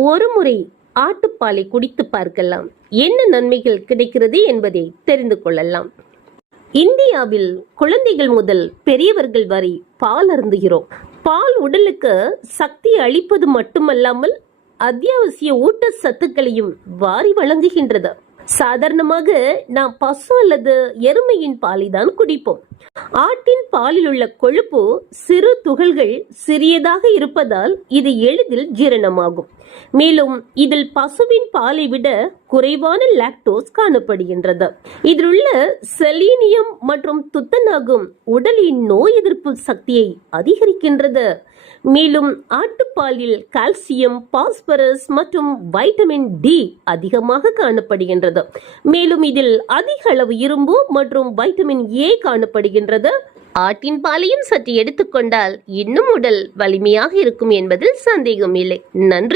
ஒருமுறை ஆட்டுப்பாலை குடித்து பார்க்கலாம், என்ன நன்மைகள் கிடைக்கிறது என்பதை தெரிந்து கொள்ளலாம். இந்தியாவில் குழந்தைகள் முதல் பெரியவர்கள் வரை பால் அருந்துகிறோம். பால் உடலுக்கு சக்தி அளிப்பது மட்டுமல்லாமல் அத்தியாவசிய ஊட்டச்சத்துக்களையும் வாரி வழங்குகின்றது. சாதாரணமாக நாம் பசு அல்லது எருமையின் பாலை தான் குடிப்போம். ஆட்டின் பாலில் உள்ள கொழுப்பு சிறு துகள்கள் சிறியதாக இருப்பதால் இது எளிதில் ஜீரணமாகும். மேலும் இதில் பசுவின் பாலை விட குறைவான லாக்டோஸ் காணப்படுகின்றது. இதில் உள்ள செலீனியம் மற்றும் துத்தநாகம் உடலின் நோய் எதிர்ப்பு சக்தியை அதிகரிக்கின்றது. மேலும் ஆட்டுப்பாலில் கால்சியம், பாஸ்பரஸ் மற்றும் வைட்டமின் டி அதிகமாக காணப்படுகின்றது. மேலும் இதில் அதிக அளவு இரும்பு மற்றும் வைட்டமின் ஏ காணப்படுகின்றது. ஆட்டின் பாலையும் சற்று எடுத்துக்கொண்டால் இன்னும் உடல் வலிமையாக இருக்கும் என்பதில் சந்தேகம் இல்லை. நன்றி.